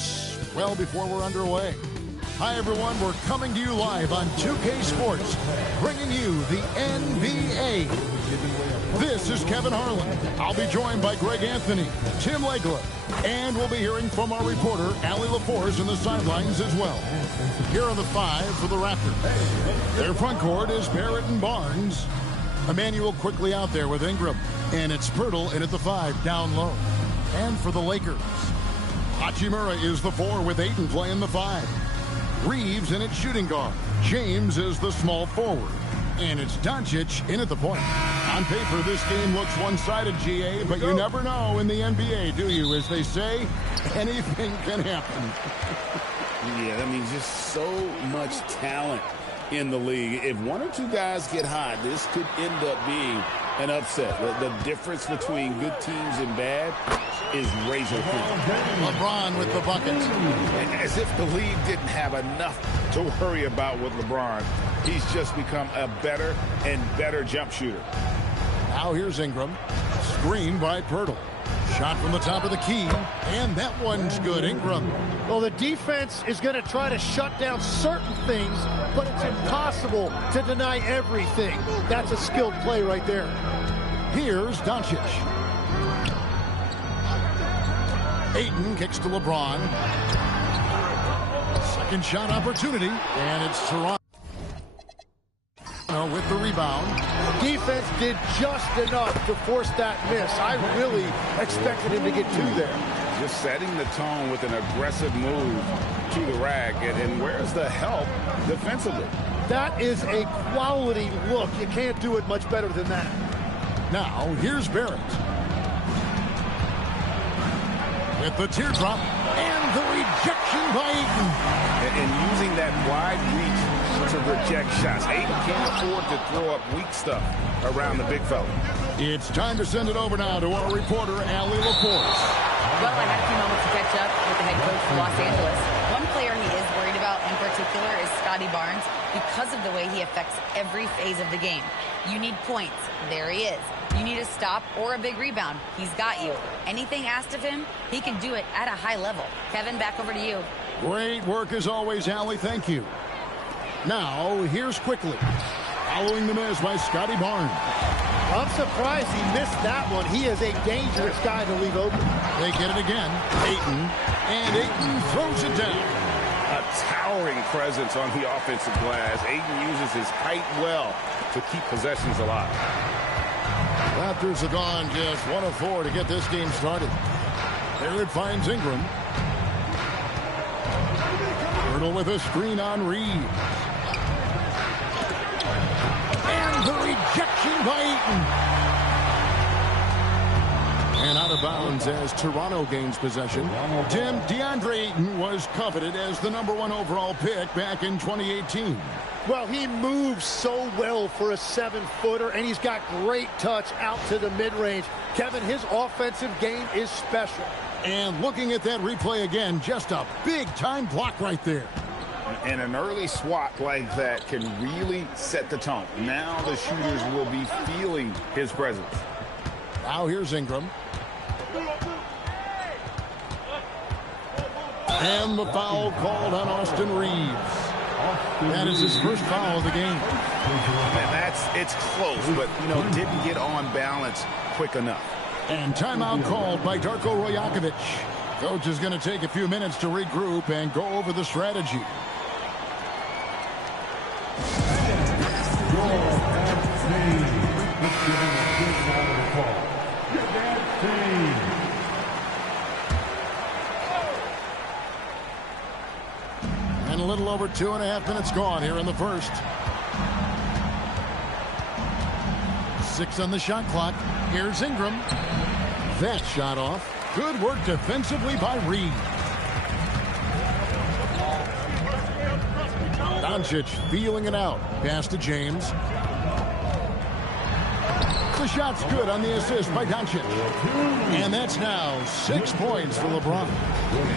this well before we're underway. Hi, everyone. We're coming to you live on 2K Sports, bringing you the NBA. This is Kevin Harlan. I'll be joined by Greg Anthony, Tim Legler, and we'll be hearing from our reporter, Allie LaForce, in the sidelines as well. Here are the five for the Raptors. Their front court is Barrett and Barnes. Emmanuel quickly out there with Ingram. And it's Pirtle in at the 5, down low. And for the Lakers, Hachimura is the 4 with Ayton playing the 5. Reeves in at shooting guard. James is the small forward. And it's Doncic in at the point. On paper, this game looks one-sided, GA, but you never know in the NBA, do you? As they say, anything can happen. Yeah, that means just so much talent in the league. If one or two guys get hot, this could end up being an upset. The difference between good teams and bad is razor thin. LeBron with the bucket. As if the league didn't have enough to worry about with LeBron. He's just become a better and better jump shooter. Now here's Ingram. Screen by Pirtle. Shot from the top of the key, and that one's good. Ingram. Well, the defense is going to try to shut down certain things, but it's impossible to deny everything. That's a skilled play right there. Here's Doncic. Ayton kicks to LeBron. Second shot opportunity, and it's Toronto with the rebound. Defense did just enough to force that miss. I really expected him to get two there. Just setting the tone with an aggressive move to the rack. And where's the help defensively? That is a quality look. You can't do it much better than that. Now, here's Barrett. With the teardrop and the rejection by Ayton. And using that wide reach to reject shots. Ayton can't afford to throw up weak stuff around the big fella. It's time to send it over now to our reporter, Allie LaForce. Well, I had a few moments to catch up with the head coach for Los Angeles. One player he is worried about in particular is Scotty Barnes because of the way he affects every phase of the game. You need points. There he is. You need a stop or a big rebound. He's got you. Anything asked of him, he can do it at a high level. Kevin, back over to you. Great work as always, Allie. Thank you. Now, here's quickly. Following the miss by Scotty Barnes. I'm surprised he missed that one. He is a dangerous guy to leave open. They get it again. Ayton. And Ayton throws it down. A towering presence on the offensive glass. Ayton uses his height well to keep possessions alive. Raptors have gone just 1 of 4 to get this game started. There it finds Ingram. Pirtle with a screen on Reeves. And the rejection by Ayton. And out of bounds as Toronto gains possession. Tim, DeAndre Ayton was coveted as the #1 overall pick back in 2018. Well, he moves so well for a 7-footer, and he's got great touch out to the mid-range. Kevin, his offensive game is special. And looking at that replay again, just a big-time block right there. And an early swat like that can really set the tone. Now the shooters will be feeling his presence. Now here's Ingram. And the foul called on Austin Reeves. That is his first foul of the game. And it's close, but, didn't get on balance quick enough. And timeout called by Darko Rajakovic. Coach is going to take a few minutes to regroup and go over the strategy. And a little over 2.5 minutes gone here in the first. 6 on the shot clock. Here's Ingram. That shot off. Good work defensively by Reed. Doncic feeling it out. Pass to James. The shot's good on the assist by Doncic. And that's now 6 points for LeBron.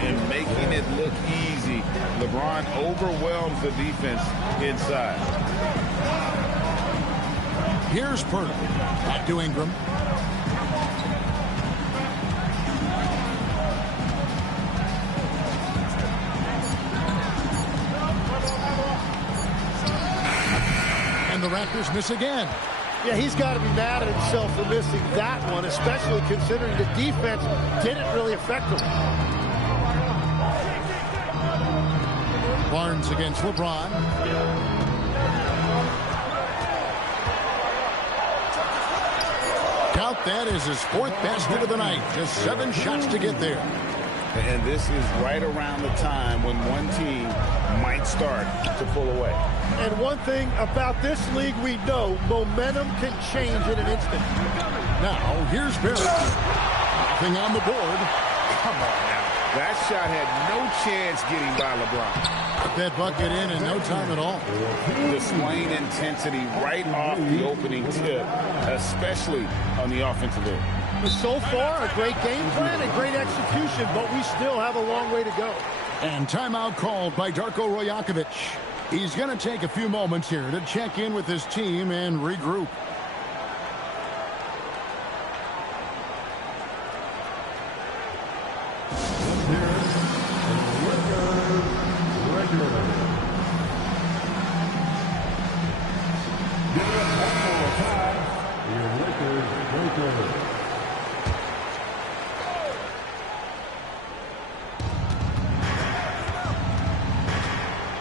And making it look easy. LeBron overwhelms the defense inside. Here's Pirtle. Back to Ingram. Raptors miss again. Yeah, he's got to be mad at himself for missing that one, especially considering the defense didn't really affect him. Barnes against LeBron. Count that as his 4th basket of the night. Just 7 shots to get there. And this is right around the time when one team might start to pull away. And one thing about this league we know, momentum can change in an instant. Now, here's Barrett. Nothing on the board. Come on now. That shot had no chance getting by LeBron. Put that bucket in no time at all. Displaying intensity right off the opening tip, especially on the offensive end. So far, a great game plan and great execution, but we still have a long way to go. And timeout called by Darko Rajakovic. He's going to take a few moments here to check in with his team and regroup.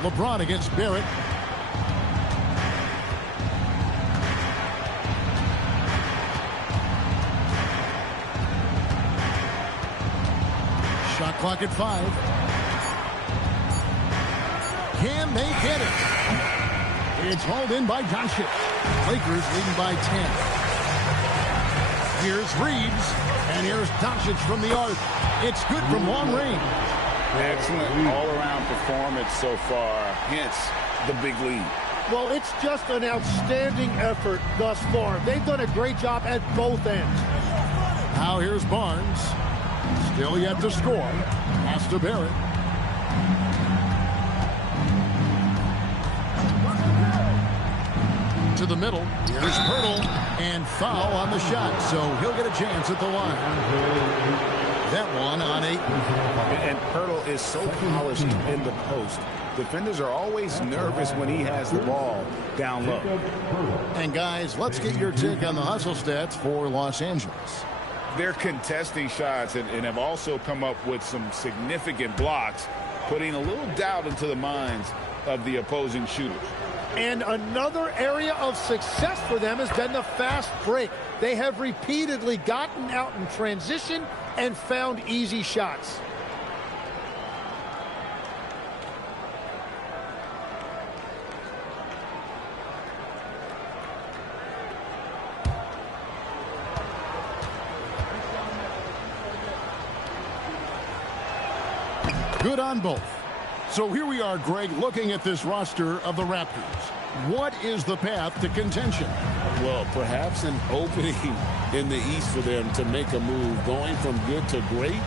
LeBron against Barrett. Shot clock at 5. Can they get it? It's hauled in by Doncic. Lakers leading by 10. Here's Reeves, and here's Doncic from the arc. It's good from long range. Excellent all-around performance so far, hence the big lead. Well, it's just an outstanding effort thus far. They've done a great job at both ends. Now here's Barnes. Still yet to score. Pass to Barrett. To the middle. Here's Pirtle. And foul on the shot, so he'll get a chance at the line. That one on 8. And Pirtle is so polished in the post. Defenders are always nervous when he has the ball down low. And guys, let's get your take on the hustle stats for Los Angeles. They're contesting shots and have also come up with some significant blocks, putting a little doubt into the minds of the opposing shooters. And another area of success for them has been the fast break. They have repeatedly gotten out in transition and found easy shots. Good on both. So here we are, Greg, looking at this roster of the Raptors. What is the path to contention? Well, perhaps an opening in the East for them to make a move. Going from good to great,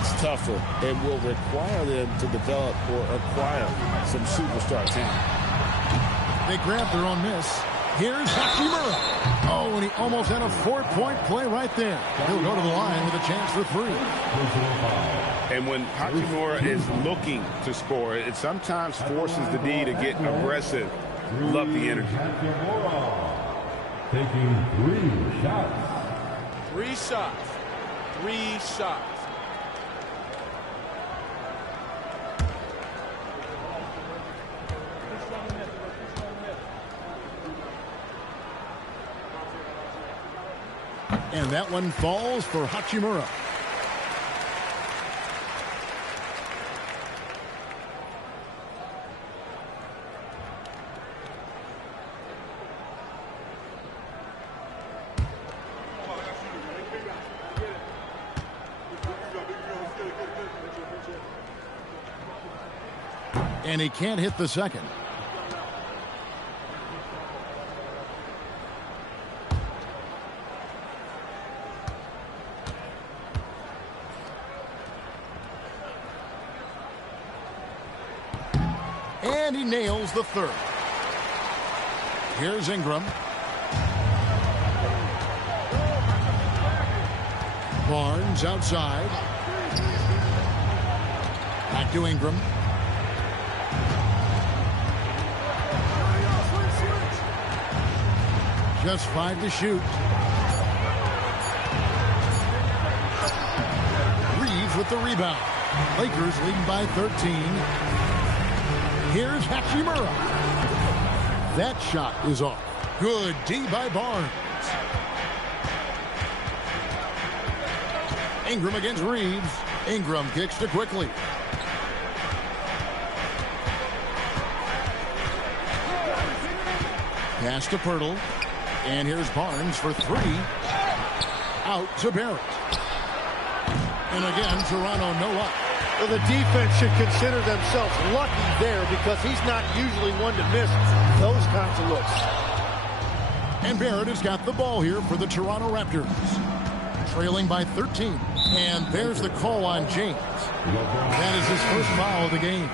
it's tougher and will require them to develop or acquire some superstar talent. They grab their own miss. Here's Hachimura. Oh, and he almost had a 4-point play right there. He'll go to the line with a chance for 3. And when Hachimura is looking to score, it sometimes forces the D to get aggressive. Love the energy. Taking 3 shots. 3 shots. 3 shots. And that one falls for Hachimura. And he can't hit the second. And he nails the third. Here's Ingram. Barnes outside. Back to Ingram. Just 5 to shoot. Reeves with the rebound. Lakers leading by 13. Here's Hachimura. That shot is off. Good D by Barnes. Ingram against Reeves. Ingram kicks to quickly. Pass to Pirtle. And here's Barnes for 3. Out to Barrett. And again, Toronto no luck. Well, the defense should consider themselves lucky there because he's not usually one to miss those kinds of looks. And Barrett has got the ball here for the Toronto Raptors. Trailing by 13. And there's the call on James. That is his first foul of the game.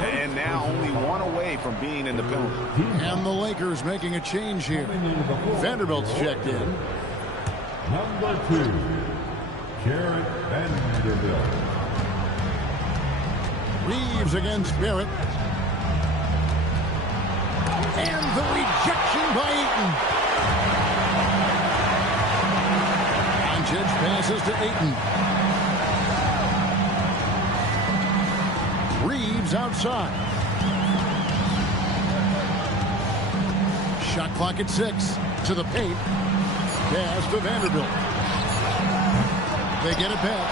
And now only 1 away from being in the penalty. And the Lakers making a change here. Vanderbilt's checked in. Number 2, Jarrett Vanderbilt. Reeves against Barrett. And the rejection by Ayton. Doncic passes to Ayton. Reeves outside. Shot clock at 6. To the paint. Pass to Vanderbilt. They get it back.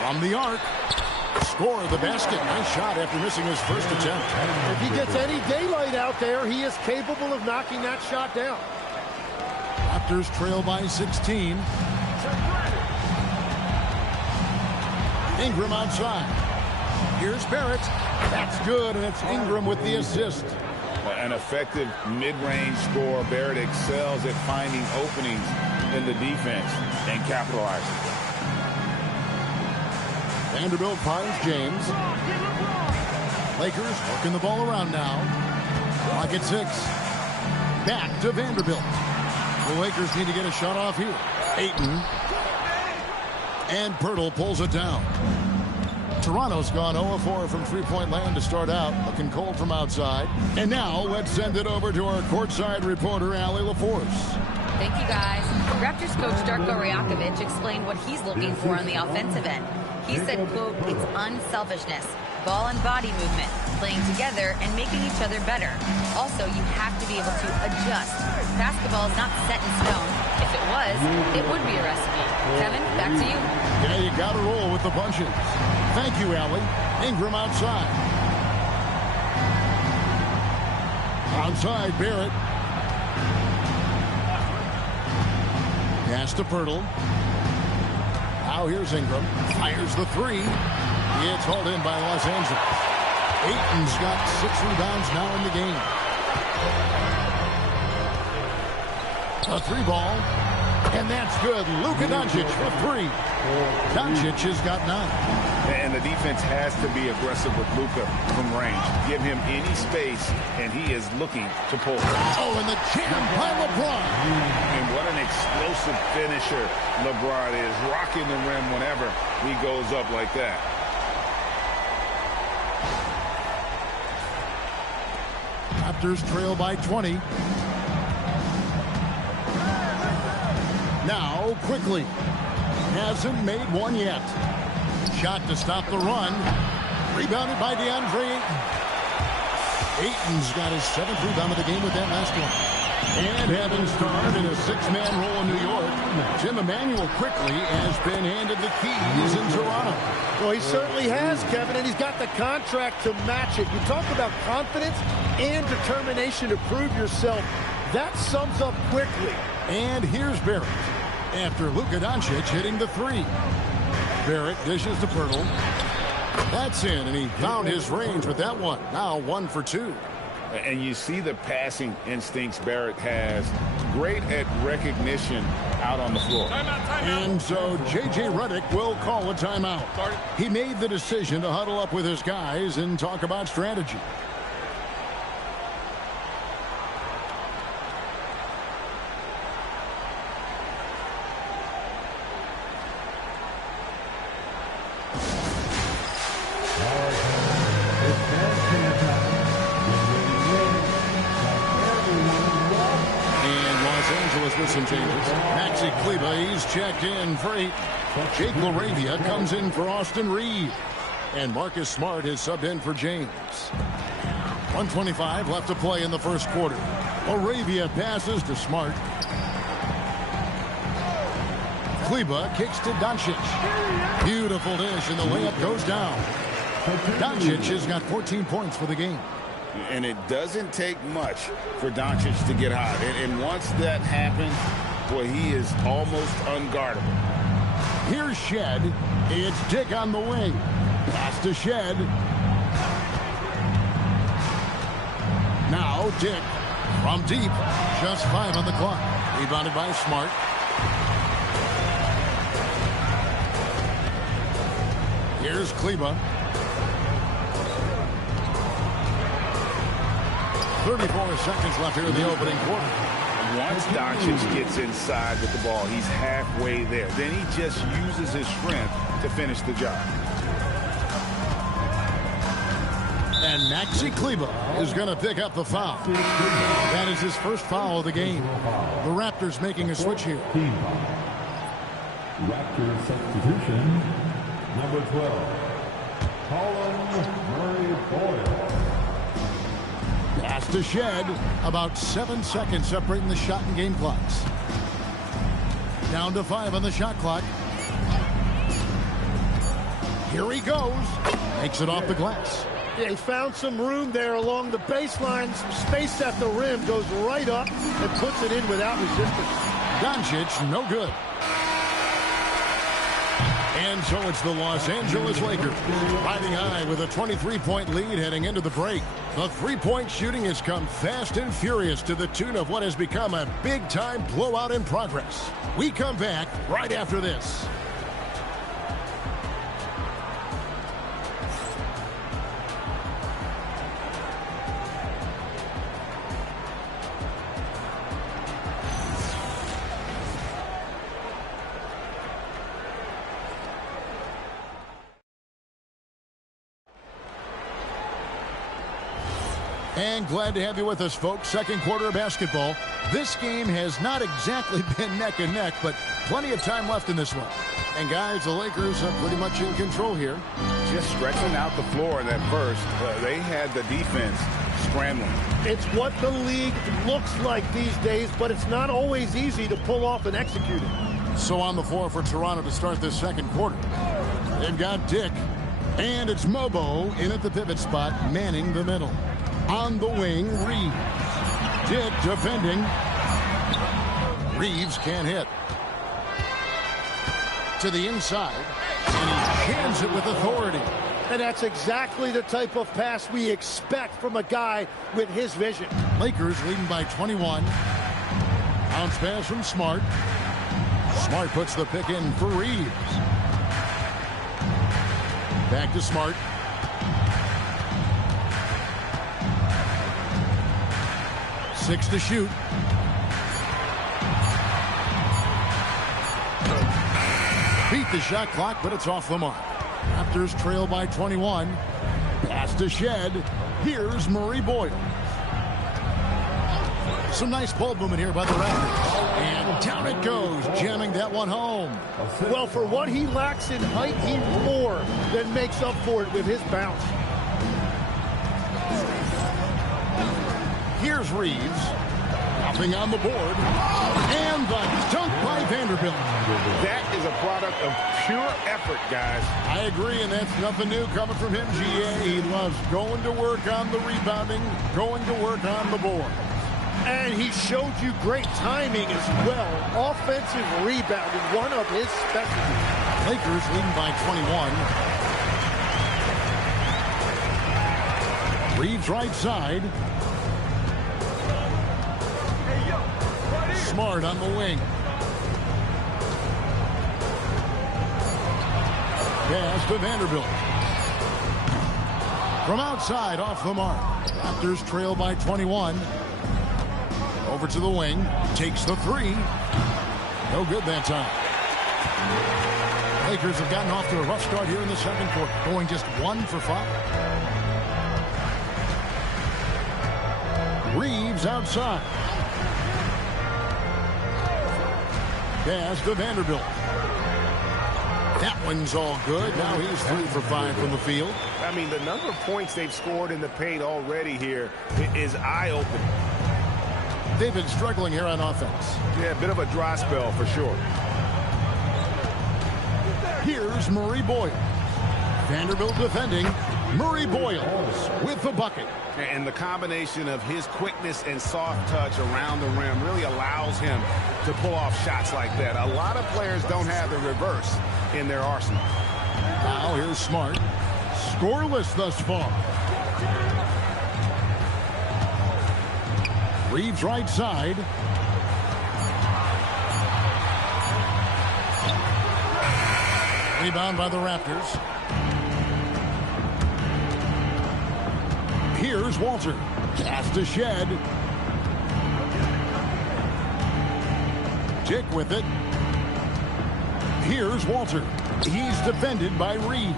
From the arc. Score the basket. Nice shot after missing his first attempt. If he gets any daylight out there, he is capable of knocking that shot down. Raptors trail by 16. Ingram outside. Here's Barrett. That's good, and it's Ingram with the assist. An effective mid-range score. Barrett excels at finding openings in the defense and capitalizing. Vanderbilt finds James. Lakers working the ball around now. Clock at 6. Back to Vanderbilt. The Lakers need to get a shot off here. Ayton. And Pirtle pulls it down. Toronto's gone 0-4 from three-point land to start out. Looking cold from outside. And now let's send it over to our courtside reporter, Allie LaForce. Thank you, guys. Raptors coach Darko Rajakovic explained what he's looking for on the offensive end. He said, quote, it's unselfishness, ball and body movement, playing together and making each other better. Also, you have to be able to adjust. Basketball is not set in stone. If it was, it would be a recipe. Kevin, back to you. Yeah, you got to roll with the punches. Thank you, Allie. Ingram outside. Outside, Barrett. Pass to Pirtle. Now here's Ingram. Fires the 3. It's hauled in by Los Angeles. Ayton's got 6 rebounds now in the game. A 3-ball. And that's good. Luka Doncic for 3. Doncic has got 9. And the defense has to be aggressive with Luka from range. Give him any space, and he is looking to pull. Oh, and the jam by LeBron. And what an explosive finisher LeBron is. Rocking the rim whenever he goes up like that. Raptors trail by 20. Now, quickly. Hasn't made one yet. Shot to stop the run. Rebounded by DeAndre Ayton. Ayton's got his 7th rebound of the game with that last one. And having starred in a 6-man role in New York, Tim Emanuel quickly has been handed the keys in Toronto. Well, he certainly has, Kevin, and he's got the contract to match it. You talk about confidence and determination to prove yourself. That sums up quickly. And here's Barrett after Luka Doncic hitting the 3. Barrett dishes to Pirtle. That's in, and he found his range with that one. Now 1 for 2. And you see the passing instincts Barrett has. Great at recognition out on the floor. And so J.J. Redick will call a timeout. He made the decision to huddle up with his guys and talk about strategy. with some changes. Maxi Kleba, he's checked in for 8. Jake LaRavia comes in for Austin Reed. And Marcus Smart is subbed in for James. 1:25 left to play in the first quarter. LaRavia passes to Smart. Kleba kicks to Doncic. Beautiful dish, and the layup goes down. Doncic has got 14 points for the game. And it doesn't take much for Doncic to get hot. And once that happens, boy, he is almost unguardable. Here's Shed. It's Dick on the wing. Pass to Shed. Now Dick from deep. Just 5 on the clock. Rebounded by Smart. Here's Kleba. 34 seconds left here in the opening quarter. Once Doncic gets inside with the ball, he's halfway there. Then he just uses his strength to finish the job. And Maxi Kleba is going to pick up the foul. That is his first foul of the game. The Raptors making a switch here. Raptors substitution, number 12, Colin Murray-Boyle. Pass to Shed. About 7 seconds separating the shot and game clocks. Down to 5 on the shot clock. Here he goes. Makes it off the glass. Yeah, he found some room there along the baseline. Some space at the rim. Goes right up and puts it in without resistance. Doncic, no good. And so it's the Los Angeles Lakers riding high with a 23-point lead heading into the break. The three-point shooting has come fast and furious to the tune of what has become a big-time blowout in progress. We come back right after this. And glad to have you with us, folks. Second quarter of basketball. This game has not exactly been neck and neck, but plenty of time left in this one. And guys, the Lakers are pretty much in control here. Just stretching out the floor in that first. They had the defense scrambling. It's what the league looks like these days, but it's not always easy to pull off and execute it. So on the floor for Toronto to start this second quarter. They've got Dick, and it's Mobo in at the pivot spot, manning the middle. On the wing, Reeves. Dick defending. Reeves can't hit. To the inside, and he hands it with authority. And that's exactly the type of pass we expect from a guy with his vision. Lakers leading by 21. Bounce pass from Smart. Smart puts the pick in for Reeves. Back to Smart. Six to shoot. Beat the shot clock, but it's off the mark. Raptors trail by 21. Pass to Shed. Here's Murray Boyle. Some nice ball movement here by the Raptors. And down it goes, jamming that one home. Well, for what he lacks in height, he more than makes up for it with his bounce. Here's Reeves. Nothing on the board. And the dunk by Vanderbilt. That is a product of pure effort, guys. I agree, and that's nothing new coming from him, GA. He loves going to work on the rebounding, going to work on the board. And he showed you great timing as well. Offensive rebounding, one of his specialties. Lakers leading by 21. Reeves right side. Smart on the wing. Pass to Vanderbilt. From outside, off the mark. Raptors trail by 21. Over to the wing. Takes the three. No good that time. Lakers have gotten off to a rough start here in the second quarter. Going just 1 for 5. Reeves outside. Pass to Vanderbilt. That one's all good. Now he's 3 for 5 from the field. I mean, the number of points they've scored in the paint already here is eye-opening. They've been struggling here on offense. Yeah, a bit of a dry spell for sure. Here's Murray Boyle. Vanderbilt defending. Murray Boyles with the bucket. And the combination of his quickness and soft touch around the rim really allows him to pull off shots like that. A lot of players don't have the reverse in their arsenal. Now here's Smart. Scoreless thus far. Reeves right side. Rebound by the Raptors. Here's Walter. Pass to Shed. Dick with it. Here's Walter. He's defended by Reed.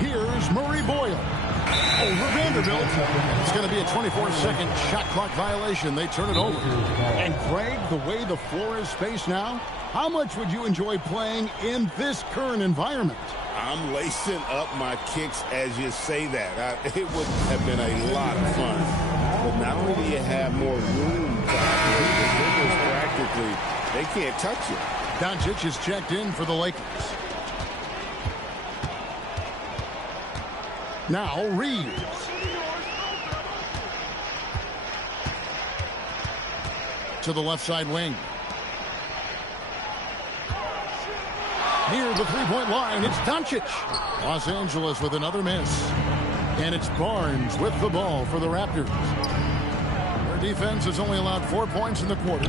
Here's Murray Boyle. Over Vanderbilt. It's going to be a 24-second shot clock violation. They turn it over. And Greg, the way the floor is spaced now, how much would you enjoy playing in this current environment? I'm lacing up my kicks as you say that. It would have been a lot of fun. But not only do you have more room to operate, the defenders practically, they can't touch you. Doncic is checked in for the Lakers. Now Reeves. To the left side wing. Near the three-point line, it's Doncic. Los Angeles with another miss. And it's Barnes with the ball for the Raptors. Their defense has only allowed 4 points in the quarter.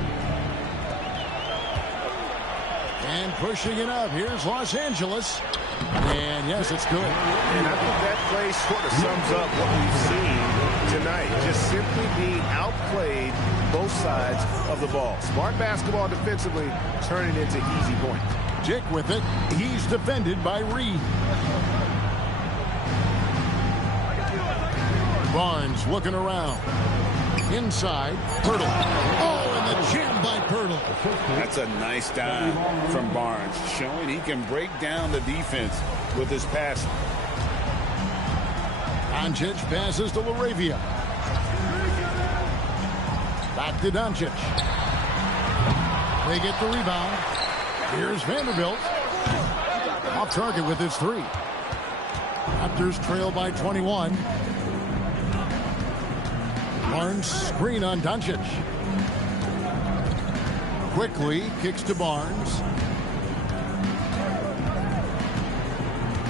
And pushing it up, here's Los Angeles. And yes, it's good. And I think that play sort of sums up what we've seen tonight. Just simply being outplayed both sides of the ball. Smart basketball defensively, turning into easy points. Dick with it. He's defended by Reed. Barnes looking around. Inside, Pirtle. Oh, and the jam by Pirtle. That's a nice dime from Barnes, showing he can break down the defense with his passing. Doncic passes to LaRavia. Back to Doncic. They get the rebound. Here's Vanderbilt. Off target with his 3. Raptors trail by 21. Barnes screen on Doncic. Quickly kicks to Barnes.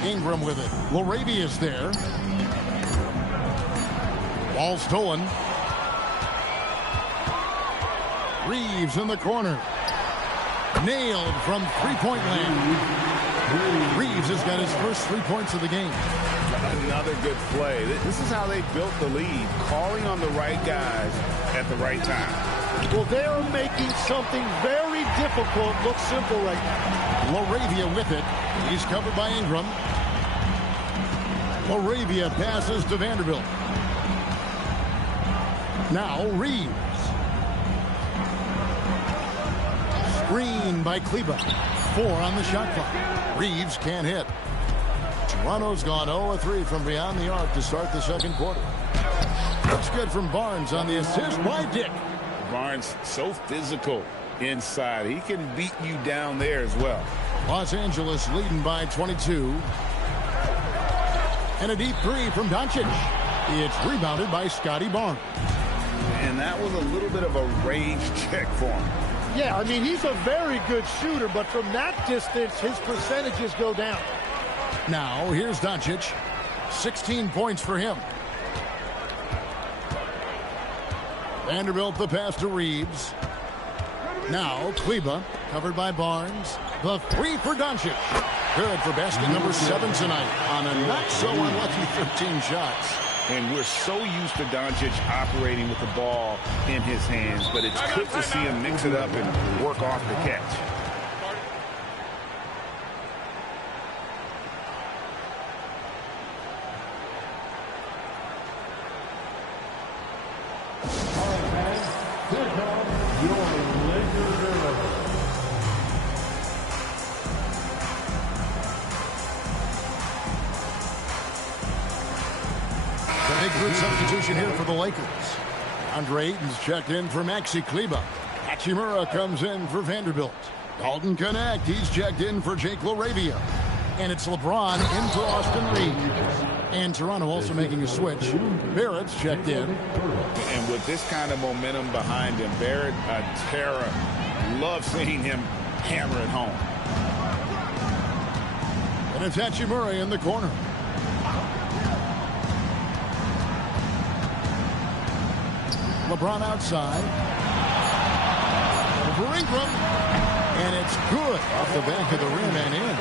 Ingram with it. LaRavia's there. Ball stolen. Reeves in the corner. Nailed from three-point land. Reeves has got his first 3 points of the game. Another good play. This is how they built the lead, calling on the right guys at the right time. Well, they are making something very difficult look simple right now. LaRavia with it. He's covered by Ingram. LaRavia passes to Vanderbilt. Now Reeves. Screen by Kleba. 4 on the shot clock. Reeves can't hit. Toronto's gone 0-3 from beyond the arc to start the second quarter. Looks good from Barnes on the assist by Dick. Barnes so physical inside. He can beat you down there as well. Los Angeles leading by 22. And a deep 3 from Doncic. It's rebounded by Scotty Barnes. And that was a little bit of a range check for him. Yeah, I mean, he's a very good shooter, but from that distance, his percentages go down. Now, here's Doncic. 16 points for him. Vanderbilt the pass to Reeves. Now, Kleba, covered by Barnes. The 3 for Doncic. Good for basket number 7 tonight on a not-so-unlucky 13 shots. And we're so used to Doncic operating with the ball in his hands, but it's good to see him mix it up and work off the catch. your Lakers. The big group substitution here for the Lakers. Andre Ayton's checked in for Maxi Kleber. Hachimura comes in for Vanderbilt. Dalton Connect, he's checked in for Jake LaRavia. And it's LeBron in for Austin Reeves. And Toronto also making a switch. Barrett's checked in. And with this kind of momentum behind him, Barrett, a terror. Love seeing him hammer it home. And it's Hachimura in the corner. LeBron outside. For Ingram. And it's good off the back of the rim and in.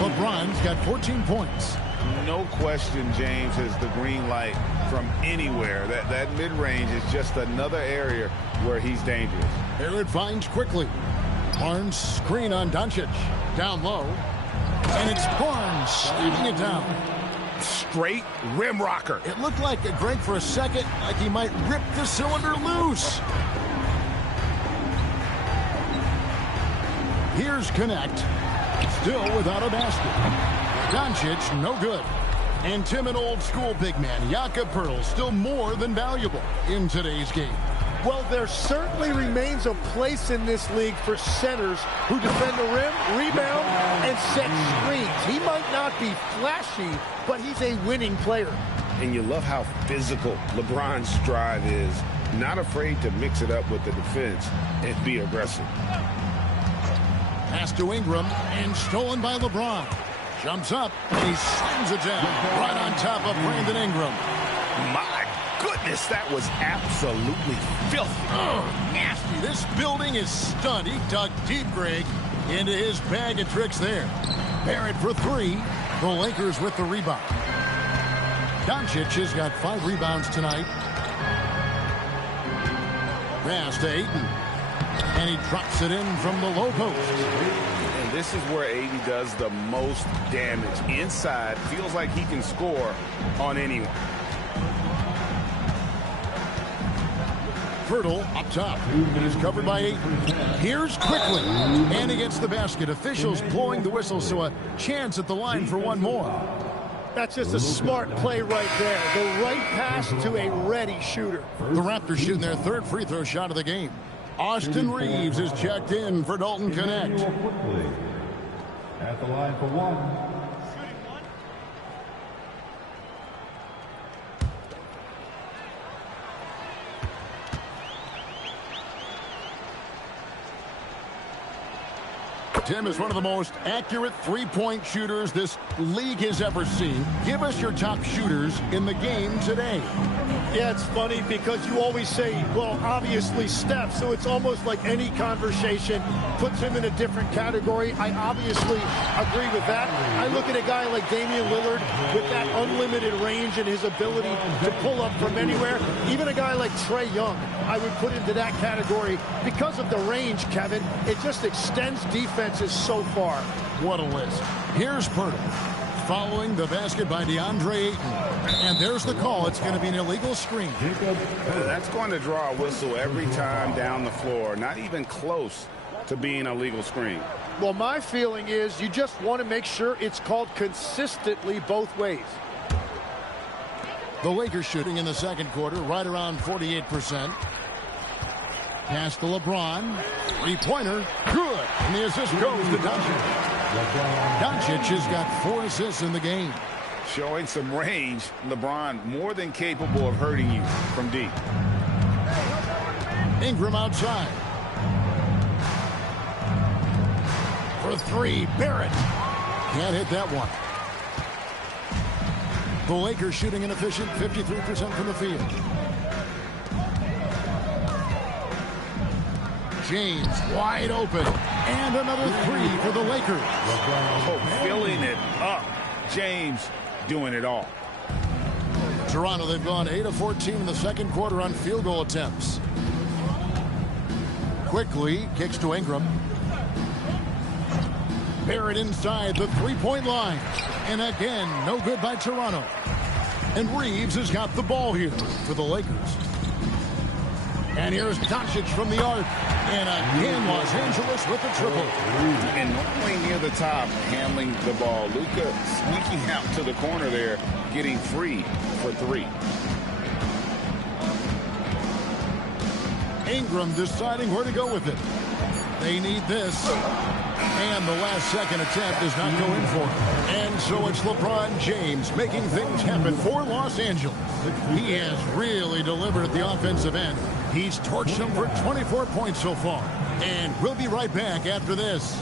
LeBron's got 14 points. No question James has the green light from anywhere. That mid-range is just another area where he's dangerous. Barrett finds quickly. Barnes screen on Doncic. Down low. And it's Barnes sliding it down. Straight rim rocker. It looked like a Greg for a second, like he might rip the cylinder loose. Here's Connect. Still without a basket. Doncic, no good. And timid old-school big man Jakob Poeltl still more than valuable in today's game. Well, there certainly remains a place in this league for centers who defend the rim, rebound, and set screens. He might not be flashy, but he's a winning player. And you love how physical LeBron's drive is. Not afraid to mix it up with the defense and be aggressive. Pass to Ingram and stolen by LeBron. Jumps up and he slams it down right on top of Brandon Ingram. My goodness, that was absolutely filthy. Oh, nasty. This building is stunned. He dug deep, Greg, into his bag of tricks there. Barrett for three. The Lakers with the rebound. Doncic has got 5 rebounds tonight. Pass to Ayton. And he drops it in from the low post. And this is where AD does the most damage. Inside, feels like he can score on anyone. Poeltl up top. He's covered by Ayton. Here's quickly. And he gets the basket. Officials blowing the whistle, so a chance at the line for one more. That's just a smart play right there. The right pass to a ready shooter. The Raptors shooting their 3rd free throw shot of the game. Austin Reeves is checked in for Dalton Connect. Quickly at the line for one. Tim is one of the most accurate three-point shooters this league has ever seen. Give us your top shooters in the game today. Yeah, it's funny because you always say, well, obviously Steph, so it's almost like any conversation puts him in a different category. I obviously agree with that. I look at a guy like Damian Lillard with that unlimited range and his ability to pull up from anywhere. Even a guy like Trae Young, I would put into that category because of the range, Kevin. It just extends defenses so far. What a list. Here's Poeltl. Following the basket by DeAndre Ayton. And there's the call. It's going to be an illegal screen. That's going to draw a whistle every time down the floor. Not even close to being a legal screen. Well, my feeling is you just want to make sure it's called consistently both ways. The Lakers shooting in the second quarter right around 48%. Pass to LeBron. Three-pointer. Good. And the assist goes to Doncic. Doncic has got 4 assists in the game. Showing some range, LeBron more than capable of hurting you from deep. Ingram outside. For 3, Barrett. Can't hit that one. The Lakers shooting an efficient 53% from the field. James wide open. And another 3 for the Lakers. Oh, filling it up. James doing it all. Toronto, they've gone 8 of 14 in the second quarter on field goal attempts. Quickly kicks to Ingram. Barrett inside the three-point line. And again, no good by Toronto. And Reeves has got the ball here for the Lakers. And here's Doncic from the arc. And again, Los Angeles with a triple. And normally near the top, handling the ball. Luka sneaking out to the corner there, getting free for three. Ingram deciding where to go with it. They need this. And the last second attempt does not go in for it. And so it's LeBron James making things happen for Los Angeles. He has really delivered at the offensive end. He's torched them for 24 points so far. And we'll be right back after this.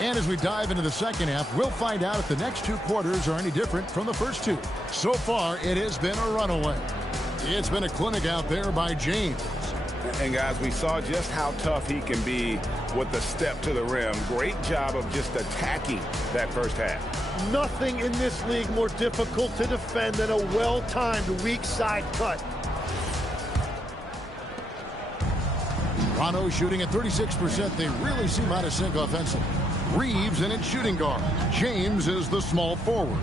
And as we dive into the second half, we'll find out if the next two quarters are any different from the first two. So far, it has been a runaway. It's been a clinic out there by James. And guys, we saw just how tough he can be with the step to the rim. Great job of just attacking that first half. Nothing in this league more difficult to defend than a well-timed weak side cut. Toronto shooting at 36%. They really seem out of sync offensively. Reeves in at shooting guard. James is the small forward.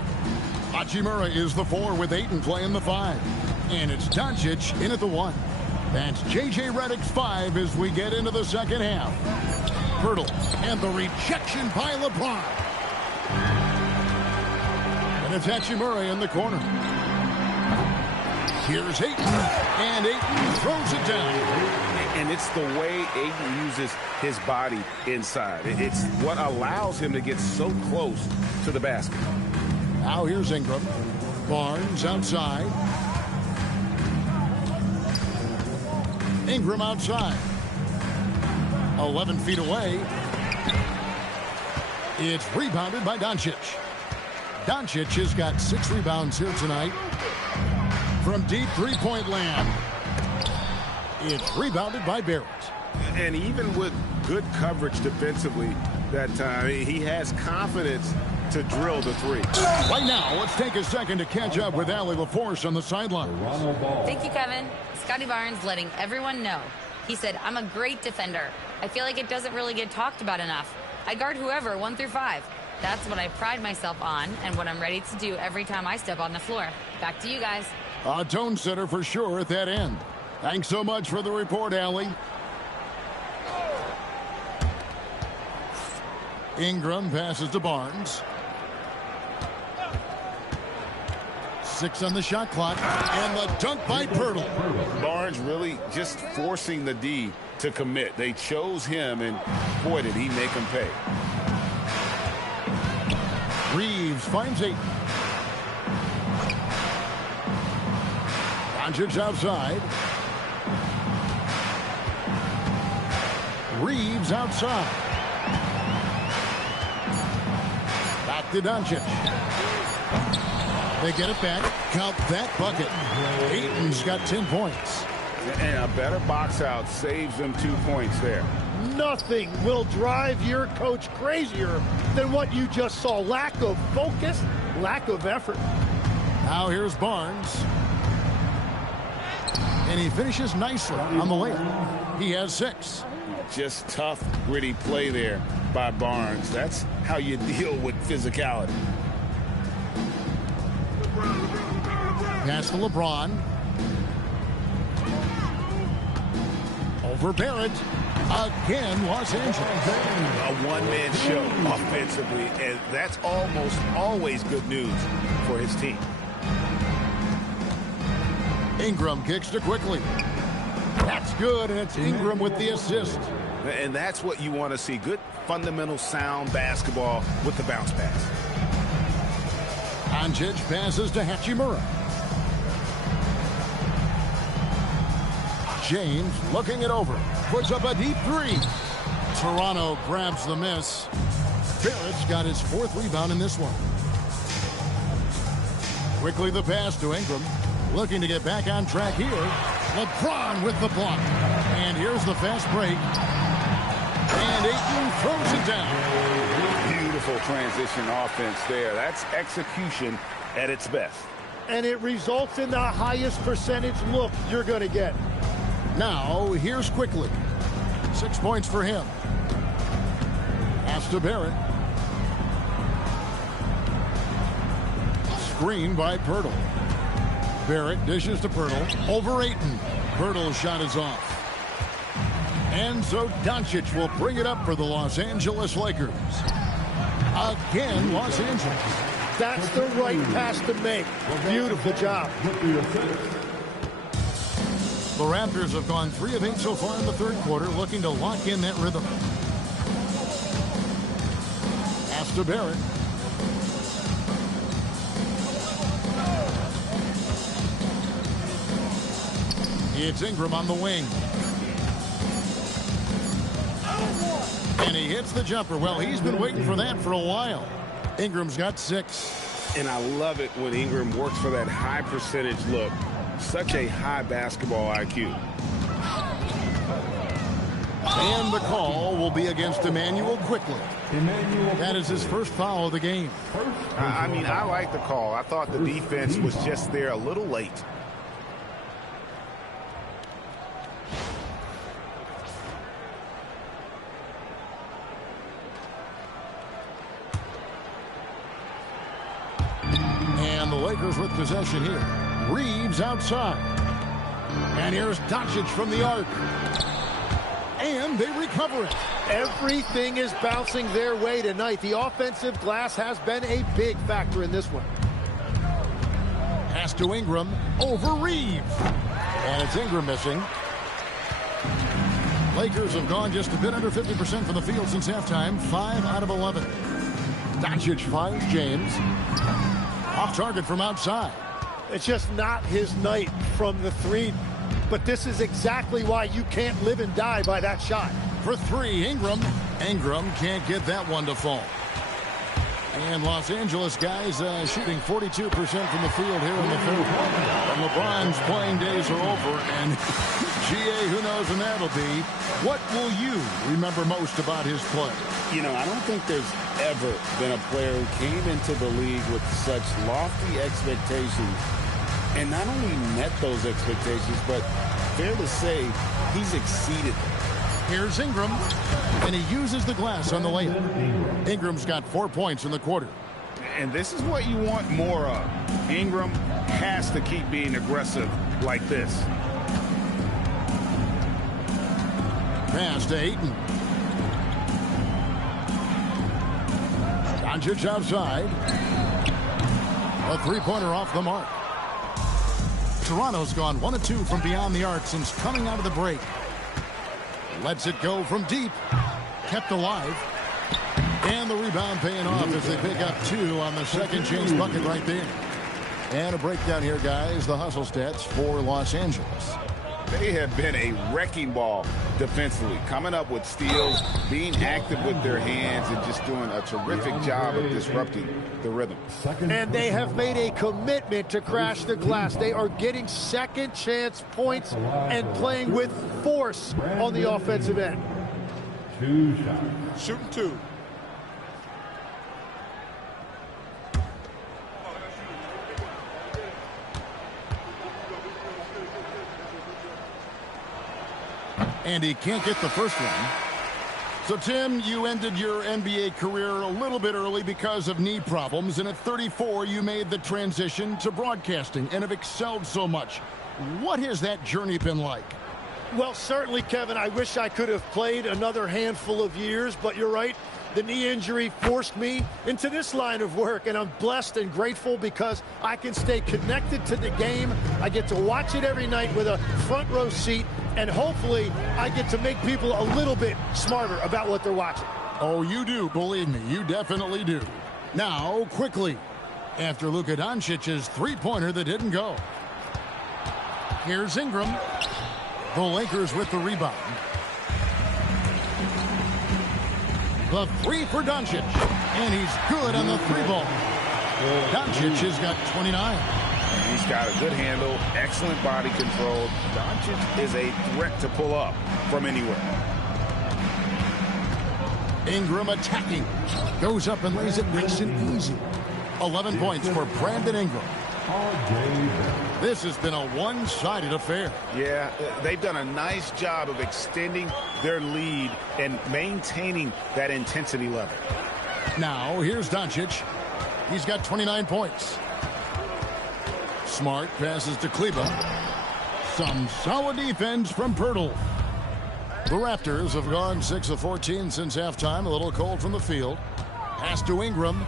Hachimura is the 4 with Ayton playing the 5. And it's Doncic in at the 1. That's J.J. Redick's 5 as we get into the second half. Hurdle and the rejection by LeBron. And it's Hachimura in the corner. Here's Ayton. And Ayton throws it down. And it's the way Ayton uses his body inside. It's what allows him to get so close to the basket. Now here's Ingram. Barnes outside. Ingram outside. 11 feet away. It's rebounded by Doncic. Doncic has got 6 rebounds here tonight. From deep three-point land. It's rebounded by Barrett. And even with good coverage defensively that time, he has confidence to drill the 3. Right now, let's take a second to catch up with Allie LaForce on the sideline. Thank you, Kevin. Scotty Barnes letting everyone know. He said, I'm a great defender. I feel like it doesn't really get talked about enough. I guard whoever, 1 through 5. That's what I pride myself on and what I'm ready to do every time I step on the floor. Back to you guys. A tone setter for sure at that end. Thanks so much for the report, Allie. Ingram passes to Barnes. 6 on the shot clock. And the dunk by Pirtle. Barnes really just forcing the D to commit. They chose him, and boy, did he make them pay. Reeves finds Ayton. Doncic outside. Reeves outside. Back to Doncic. They get it back. Count that bucket. Ayton's got 10 points. And a better box out saves them 2 points there. Nothing will drive your coach crazier than what you just saw. Lack of focus, lack of effort. Now here's Barnes. And he finishes nicely on the layup. He has 6. Just tough, gritty play there by Barnes. That's how you deal with physicality. Pass to LeBron. Over Barrett. Again, Los Angeles. A one-man show offensively, and that's almost always good news for his team. Ingram kicks to quickly. That's good, and it's Ingram with the assist. And that's what you want to see. Good, fundamental, sound basketball with the bounce pass. Doncic passes to Hachimura. James looking it over. Puts up a deep three. Toronto grabs the miss. Barrett's got his 4th rebound in this one. Quickly the pass to Ingram. Looking to get back on track here. LeBron with the block. And here's the fast break. And Ayton throws it down. Beautiful transition offense there. That's execution at its best. And it results in the highest percentage look you're going to get. Now, here's Quickly. 6 points for him. Pass to Barrett. Screen by Pirtle. Barrett dishes to Pirtle. Over Ayton. Pirtle's shot is off. And so Doncic will bring it up for the Los Angeles Lakers. Again, Los Angeles. That's the right pass to make. Beautiful job. The Raptors have gone 3 of 8 so far in the 3rd quarter, looking to lock in that rhythm. Pass to Barrett. It's Ingram on the wing. And he hits the jumper. Well, he's been waiting for that for a while. Ingram's got 6. And I love it when Ingram works for that high percentage look. Such a high basketball IQ. And the call will be against Emmanuel Quickly. That is his 1st foul of the game. I mean, I like the call. I thought the defense was just there a little late. And the Lakers with possession here. Reeves outside. And here's Doncic from the arc. And they recover it. Everything is bouncing their way tonight. The offensive glass has been a big factor in this one. Pass to Ingram. Over Reeves. And it's Ingram missing. Lakers have gone just a bit under 50% from the field since halftime. 5 out of 11. Doncic finds James. Off target from outside. It's just not his night from the 3. But this is exactly why you can't live and die by that shot. For 3, Ingram. Ingram can't get that one to fall. And Los Angeles guys shooting 42% from the field here in the 3rd. And LeBron's playing days are over. And GA, who knows when that'll be. What will you remember most about his play? You know, I don't think there's ever been a player who came into the league with such lofty expectations and not only met those expectations, but fair to say, he's exceeded them. Here's Ingram, and he uses the glass on the layup. Ingram's got 4 points in the quarter. And this is what you want more of. Ingram has to keep being aggressive like this. Pass to Ayton. Doncic outside. A 3-pointer off the mark. Toronto's gone 1 of 2 from beyond the arc since coming out of the break. Lets it go from deep. Kept alive. And the rebound paying off as they pick up 2 on the second chance bucket right there. And a breakdown here, guys. The hustle stats for Los Angeles. They have been a wrecking ball defensively, coming up with steals, being active with their hands, and just doing a terrific job of disrupting the rhythm. And they have made a commitment to crash the glass. They are getting second chance points and playing with force on the offensive end. 2 shots. Shooting 2. And he can't get the first one. So, Tim, you ended your NBA career a little bit early because of knee problems, and at 34, you made the transition to broadcasting and have excelled so much. What has that journey been like? Well, certainly, Kevin, I wish I could have played another handful of years, but you're right. The knee injury forced me into this line of work, and I'm blessed and grateful because I can stay connected to the game. I get to watch it every night with a front row seat, and hopefully I get to make people a little bit smarter about what they're watching. Oh, you do, believe me. You definitely do. Now, quickly. after Luka Doncic's three-pointer that didn't go. Here's Ingram. The Lakers with the rebound. The three for Doncic. And he's good on the three ball. Doncic has got 29. He's got a good handle, excellent body control. Doncic is a threat to pull up from anywhere. Ingram attacking. Goes up and lays it nice and easy. 11 points for Brandon Ingram. This has been a one-sided affair. Yeah, they've done a nice job of extending their lead and maintaining that intensity level. Now, here's Doncic. He's got 29 points. Smart passes to Kleber. Some solid defense from Pirtle. The Raptors have gone 6 of 14 since halftime. A little cold from the field. Pass to Ingram.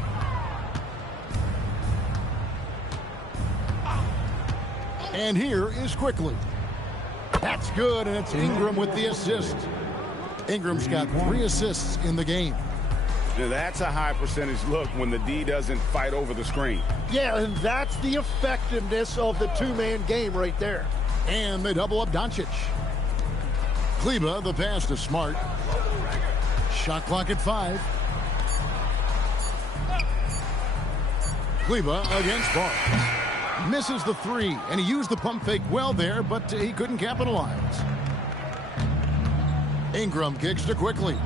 And here is Quickly. That's good, and it's Ingram with the assist. Ingram's got 3 assists in the game. Now that's a high percentage look when the D doesn't fight over the screen. Yeah, and that's the effectiveness of the two-man game right there. And they double up Doncic. Kleber, the pass to Smart. Shot clock at 5. Kleber against Barnes. Misses the 3, and he used the pump fake well there, but he couldn't capitalize. Ingram kicks to Quickly.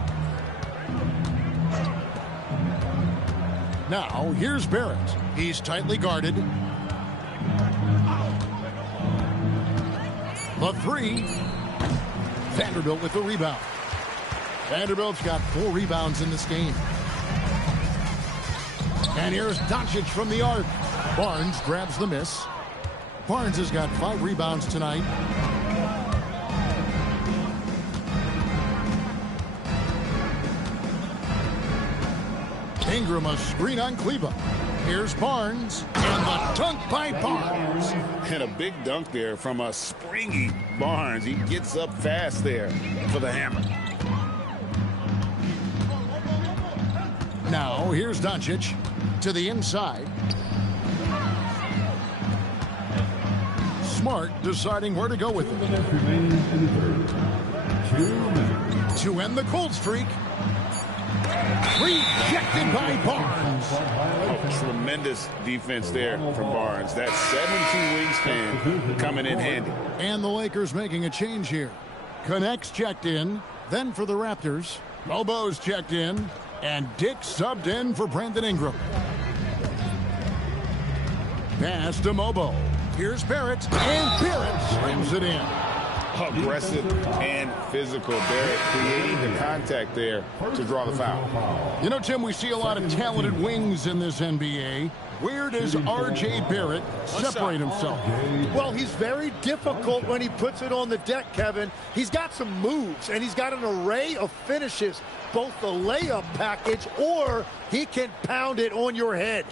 Now, here's Barrett. He's tightly guarded. The 3. Vanderbilt with the rebound. Vanderbilt's got 4 rebounds in this game. And here's Doncic from the arc. Barnes grabs the miss. Barnes has got 5 rebounds tonight. Ingram a screen on Kleber. Here's Barnes. And the dunk by Barnes. And a big dunk there from a springy Barnes. He gets up fast there for the hammer. Now, here's Doncic to the inside. Smart deciding where to go with it. To end the cold streak. Rejected by Barnes. Oh, tremendous defense there from Barnes. That 7'2" wingspan coming in handy. And the Lakers making a change here. Connects checked in. Then for the Raptors, Lobo's checked in. And Dick subbed in for Brandon Ingram. Pass to Mobo. Here's Barrett. And Barrett slams it in. Aggressive and physical. Barrett creating the contact there to draw the foul. You know, Tim, we see a lot of talented wings in this NBA. Where does R.J. Barrett separate himself? Well, he's very difficult when he puts it on the deck, Kevin. He's got some moves, and he's got an array of finishes, both the layup package or he can pound it on your head.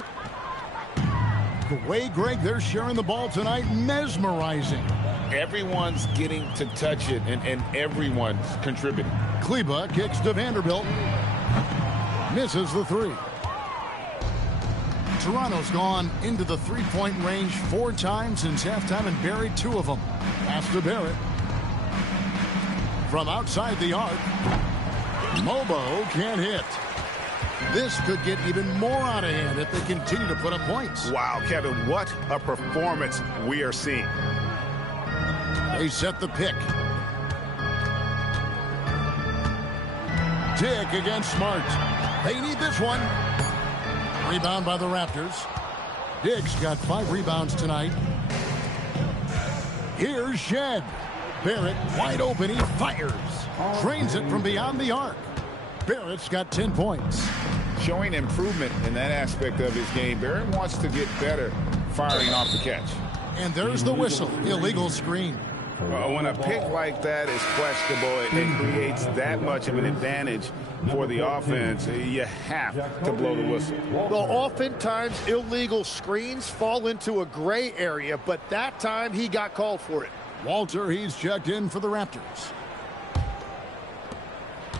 The way, Greg, they're sharing the ball tonight, mesmerizing. Everyone's getting to touch it, and everyone's contributing. Kleber kicks to Vanderbilt. Misses the 3. Toronto's gone into the three-point range 4 times since halftime and buried 2 of them. Pass to Barrett. From outside the arc, Mobo can't hit. This could get even more out of hand if they continue to put up points. Wow, Kevin, what a performance we are seeing. They set the pick. Dick against Smart. They need this one. Rebound by the Raptors. Dick's got 5 rebounds tonight. Here's Shed. Barrett wide open. He fires. Drains it from beyond the arc. Barrett's got 10 points. Showing improvement in that aspect of his game. Barrett wants to get better firing off the catch. And there's the whistle. Illegal screen. When a pick like that is questionable, it creates that much of an advantage for the offense. You have to blow the whistle. Well, oftentimes illegal screens fall into a gray area, but that time he got called for it. Walter, he's checked in for the Raptors.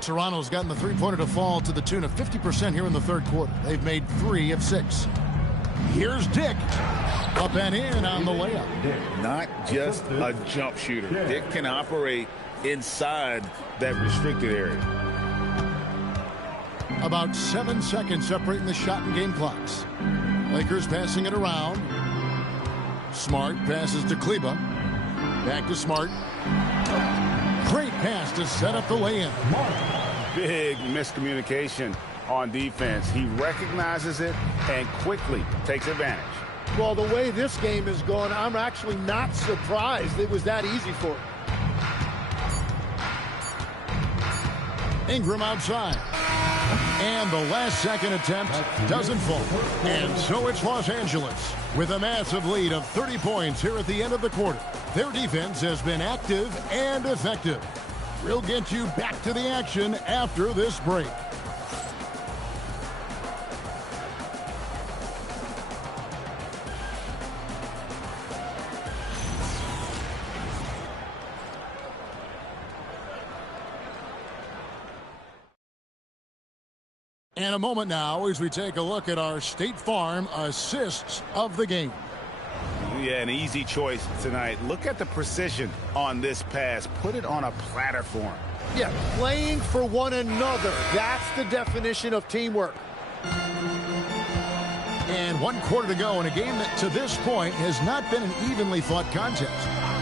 Toronto's gotten the three-pointer to fall to the tune of 50% here in the third quarter. They've made 3 of 6. Here's Dick. Up and in on the layup. Not just a jump shooter. Dick can operate inside that restricted area. About 7 seconds separating the shot and game clocks. Lakers passing it around. Smart passes to Kleba. Back to Smart. Great pass to set up the lay-in. Big miscommunication on defense. He recognizes it and quickly takes advantage. Well, the way this game is going, I'm actually not surprised it was that easy for him. Ingram outside. And the last second attempt doesn't fall. And so it's Los Angeles with a massive lead of 30 points here at the end of the quarter. Their defense has been active and effective. We'll get you back to the action after this break. And a moment now as we take a look at our State Farm assists of the game. Yeah, an easy choice tonight. Look at the precision on this pass. Put it on a platter for him. Yeah, playing for one another. That's the definition of teamwork. And 1 quarter to go in a game that to this point has not been an evenly fought contest.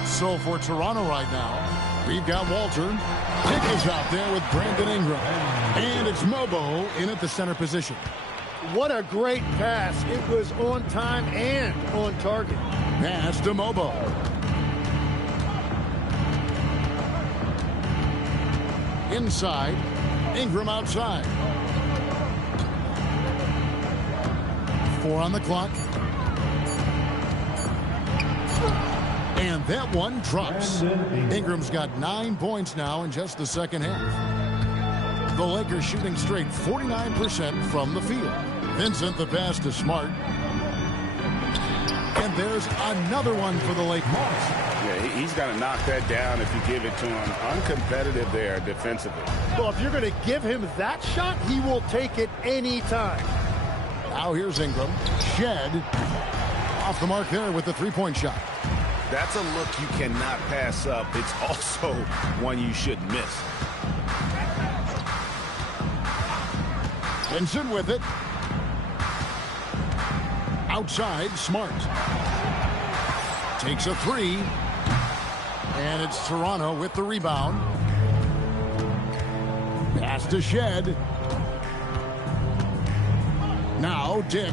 So for Toronto right now, we've got Walter. Dick is out there with Brandon Ingram. And it's Mobo in at the center position. What a great pass. It was on time and on target. Pass to Mobo. Inside. Ingram outside. 4 on the clock. And that one drops. Ingram's got 9 points now in just the second half. The Lakers shooting straight 49% from the field. Vincent the pass to Smart. And there's another one for the Lakers. Yeah, he's got to knock that down if you give it to him. Uncompetitive there defensively. Well, if you're going to give him that shot, he will take it any time. Now here's Ingram. Shed. Off the mark there with the three-point shot. That's a look you cannot pass up. It's also one you shouldn't miss. Vincent with it. Outside, Smart. Takes a three. And it's Toronto with the rebound. Pass to Shed. Now Dick.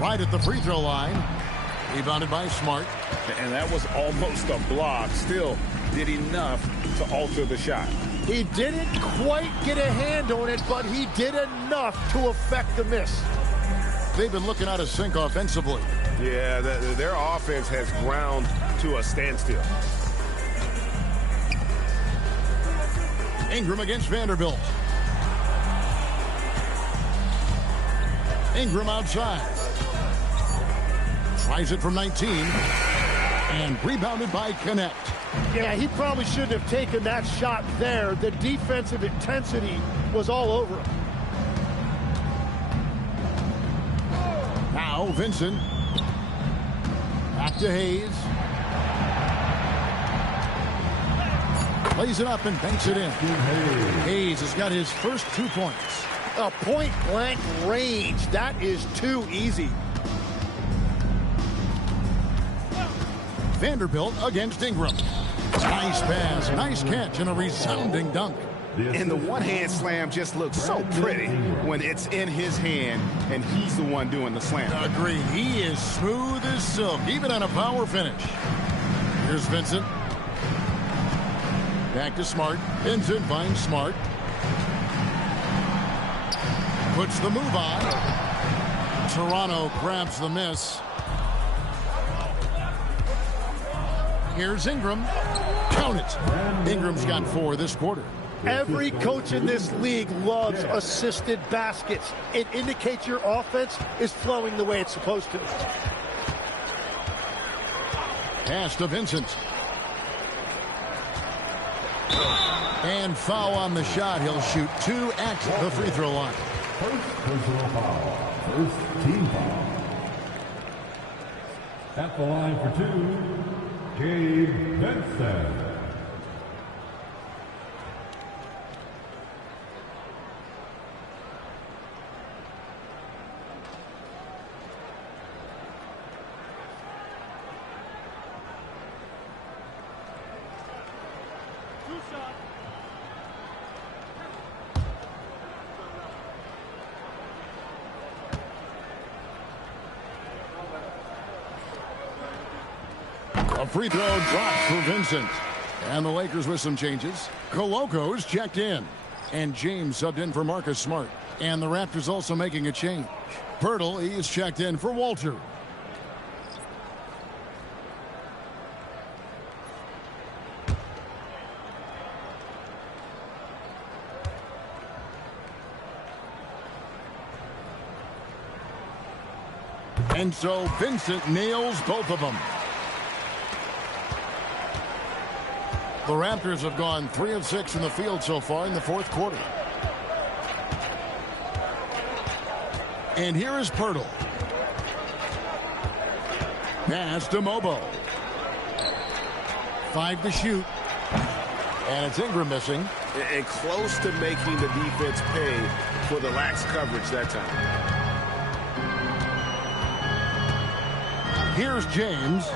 Right at the free throw line. Rebounded by Smart. And that was almost a block. Still did enough to alter the shot. He didn't quite get a hand on it, but he did enough to affect the miss. They've been looking out of sync offensively. Yeah, their offense has ground to a standstill. Ingram against Vanderbilt. Ingram outside. Tries it from 19. And rebounded by Connect. Yeah, he probably shouldn't have taken that shot there. The defensive intensity was all over him. Now Vincent. Back to Hayes. Plays it up and banks it in. Hayes has got his first 2 points. A point-blank range. That is too easy. Vanderbilt against Ingram. Nice pass, nice catch, and a resounding dunk. And the one-hand slam just looks so pretty when it's in his hand and he's the one doing the slam. Agreed. He is smooth as silk, even on a power finish. Here's Vincent. Back to Smart. Vincent finds Smart. Puts the move on. Toronto grabs the miss. Here's Ingram. Count it. Ingram's got 4 this quarter. Every coach in this league loves assisted baskets. It indicates your offense is flowing the way it's supposed to. Pass to Vincent. And foul on the shot. He'll shoot 2 at the free throw line. First personal foul. First team foul. At the line for two, Gabe Vincent. A free throw dropped for Vincent. And the Lakers with some changes. Coloco's checked in. And James subbed in for Marcus Smart. And the Raptors also making a change. Pirtle, he is checked in for Walter. And so Vincent nails both of them. The Raptors have gone 3 of 6 in the field so far in the fourth quarter. And here is Pirtle. Pass to Mobo. 5 to shoot. And it's Ingram missing. And close to making the defense pay for the lax coverage that time. Here's James.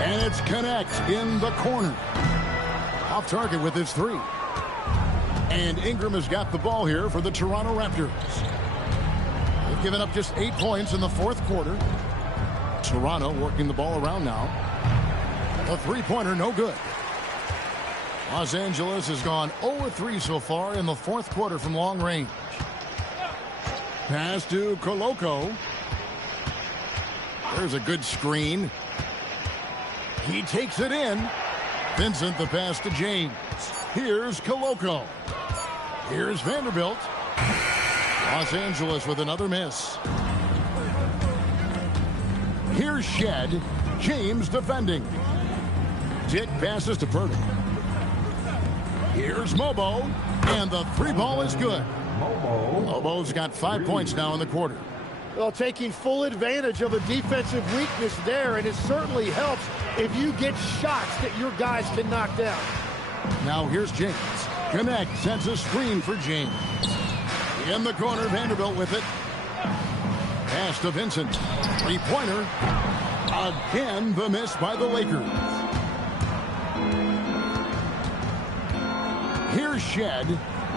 And it's Connect in the corner. Off target with his 3. And Ingram has got the ball here for the Toronto Raptors. They've given up just 8 points in the fourth quarter. Toronto working the ball around now. A three-pointer, no good. Los Angeles has gone 0-3 so far in the fourth quarter from long range. Pass to Coloco. There's a good screen. He takes it in. Vincent the pass to James. Here's Coloco. Here's Vanderbilt. Los Angeles with another miss. Here's Shed. James defending. Dick passes to Pirtle. Here's Mobo. And the 3-ball is good. Mobo's got 5 points now in the quarter. Well, taking full advantage of a defensive weakness there, and it certainly helps if you get shots that your guys can knock down. Now here's James. Connect sends a screen for James. In the corner, Vanderbilt with it. Pass to Vincent. Three-pointer. Again, the miss by the Lakers. Here's Shed.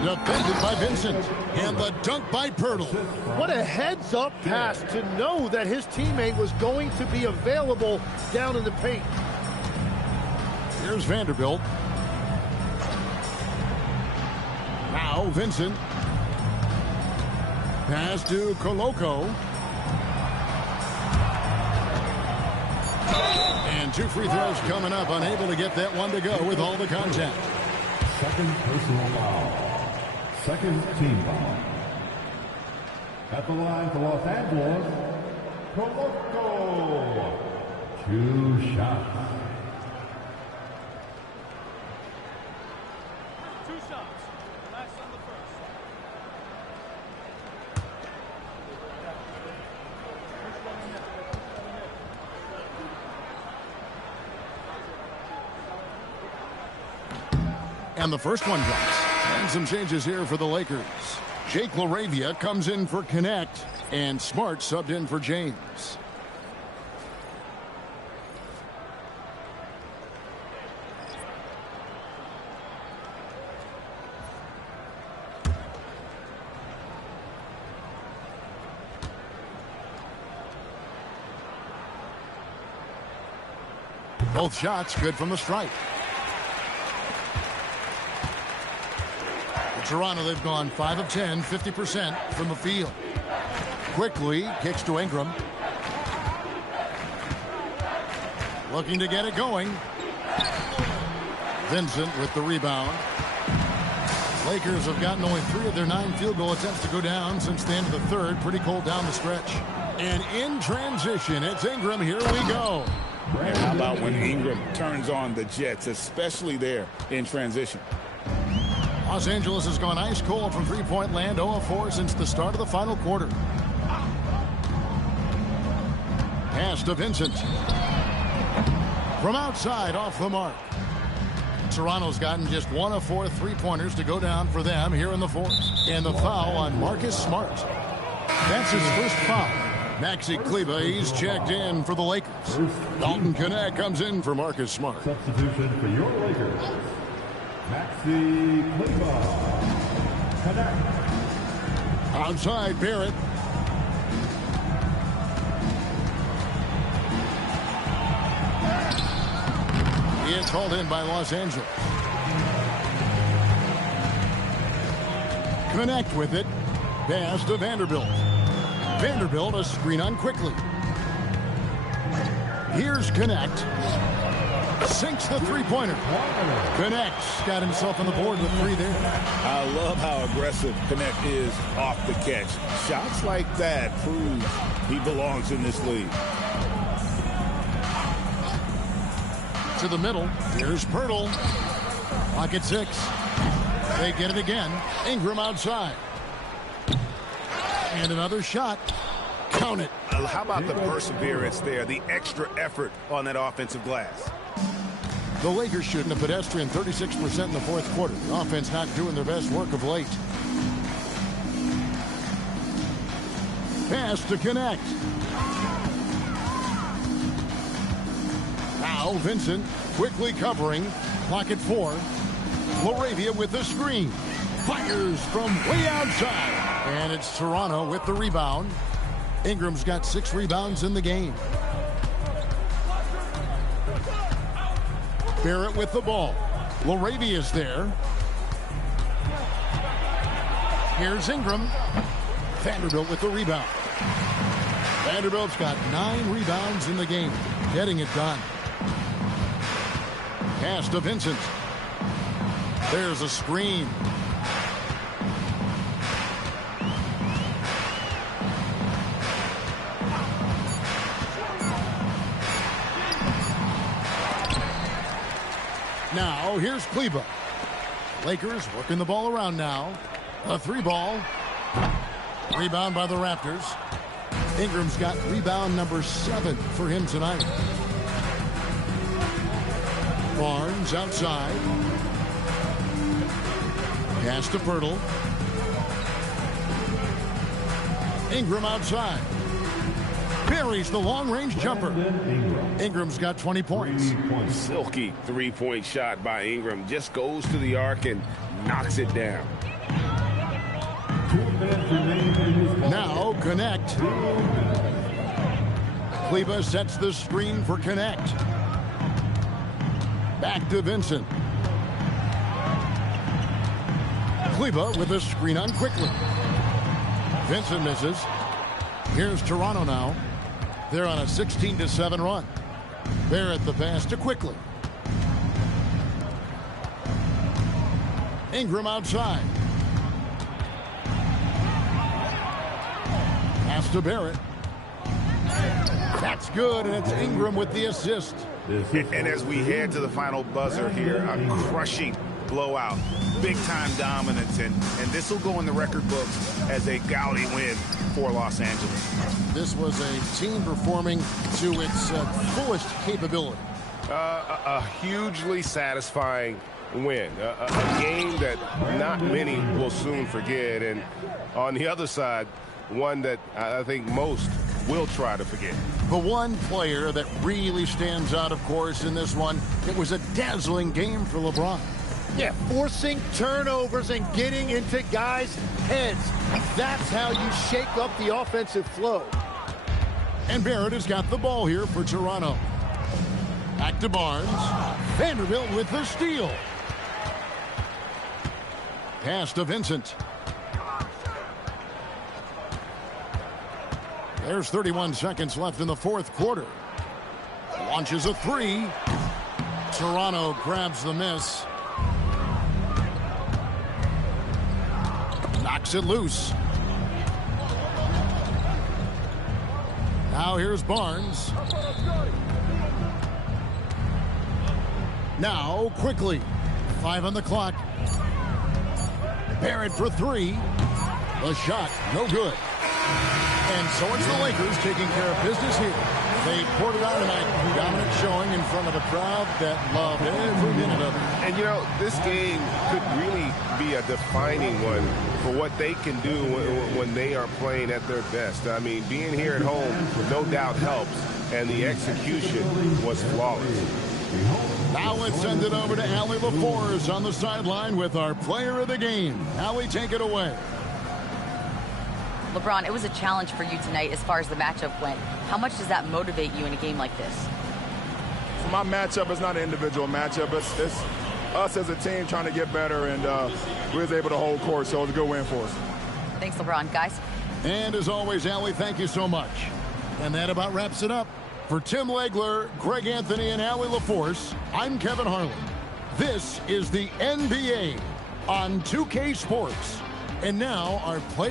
Defended by Vincent. And the dunk by Pirtle. What a heads-up pass to know that his teammate was going to be available down in the paint. Here's Vanderbilt. Now Vincent. Pass to Coloco. And 2 free throws coming up. Unable to get that one to go with all the contact. Second personal foul. Second team foul. At the line for Los Angeles, Coloco. 2 shots. 2 shots. Last on the first. And the first one drops. And some changes here for the Lakers. Jake LaRavia comes in for Connect. And Smart subbed in for James. Both shots good from the stripe. Toronto, they've gone 5 of 10, 50% from the field. Quickly kicks to Ingram. Looking to get it going. Vincent with the rebound. Lakers have gotten only 3 of their 9 field goal attempts to go down since the end of the third. Pretty cold down the stretch. And in transition, it's Ingram. Here we go. And how about when Ingram turns on the Jets, especially there in transition? Los Angeles has gone ice cold from three-point land, 0 of 4 since the start of the final quarter. Pass to Vincent. From outside, off the mark. Toronto's gotten just 1 of 4 three-pointers to go down for them here in the fourth. And the foul on Marcus Smart. That's his first foul. Maxi Kleber, he's checked in for the Lakers. Dalton Knecht comes in for Marcus Smart. Substitution for your Lakers. Maxi Kleber. Knecht. Outside, Barrett. He is hauled in by Los Angeles. Knecht with it. Pass to Vanderbilt. Vanderbilt a screen on quickly. Here's Knecht. Sinks the three-pointer. Knecht's got himself on the board with 3 there. I love how aggressive Knecht is off the catch. Shots like that prove he belongs in this league. To the middle. Here's Pirtle. Clock at 6. They get it again. Ingram outside. And another shot. Count it. How about the perseverance there, the extra effort on that offensive glass? The Lakers shooting a pedestrian 36% in the fourth quarter. The offense not doing their best work of late. Pass to Knecht. Now Vincent quickly covering. Clock at 4. Laravia with the screen. Fires from way outside. And it's Toronto with the rebound. Ingram's got 6 rebounds in the game. Barrett with the ball. Laravia's there. Here's Ingram. Vanderbilt with the rebound. Vanderbilt's got 9 rebounds in the game. Getting it done. Pass to Vincent. There's a screen. Now, here's Kleber. Lakers working the ball around now. A 3-ball. Rebound by the Raptors. Ingram's got rebound number 7 for him tonight. Barnes outside. Pass to Pirtle. Ingram outside. Buries the long-range jumper. Ingram's got 20 points. Silky three-point shot by Ingram. Just goes to the arc and knocks it down. Now Knecht. Kleber sets the screen for Knecht. Back to Vincent. Kleber with a screen on quickly. Vincent misses. Here's Toronto now. They're on a 16-7 run. Barrett the pass to quickly. Ingram outside. Pass to Barrett. That's good, and it's Ingram with the assist. And as we head to the final buzzer here, a crushing blowout, big-time dominance, and this will go in the record books as a gaudy win for Los Angeles. This was a team performing to its fullest capability. A hugely satisfying win, a game that not many will soon forget, and on the other side, one that I think most will try to forget. The one player that really stands out, of course, in this one, it was a dazzling game for LeBron. Yeah, forcing turnovers and getting into guys' heads. That's how you shake up the offensive flow. And Barrett has got the ball here for Toronto. Back to Barnes. Vanderbilt with the steal. Pass to Vincent. There's 31 seconds left in the fourth quarter. Launches a 3. Toronto grabs the miss. Knocks it loose. Now here's Barnes. Now quickly. 5 on the clock. Barrett for three. The shot, no good. And so it's the Lakers taking care of business here. They poured it on tonight. Dominant showing in front of a crowd that loved every minute of it. And, you know, this game could really be a defining one for what they can do when they are playing at their best. I mean, being here at home no doubt helps, and the execution was flawless. Now let's send it over to Allie LaForce on the sideline with our player of the game. Allie, take it away. LeBron, it was a challenge for you tonight as far as the matchup went. How much does that motivate you in a game like this? For my matchup, it's not an individual matchup. It's us as a team trying to get better, and we was able to hold court, so it was a good win for us. Thanks, LeBron. Guys? And as always, Allie, thank you so much. And that about wraps it up. For Tim Legler, Greg Anthony, and Allie LaForce, I'm Kevin Harlan. This is the NBA on 2K Sports. And now our player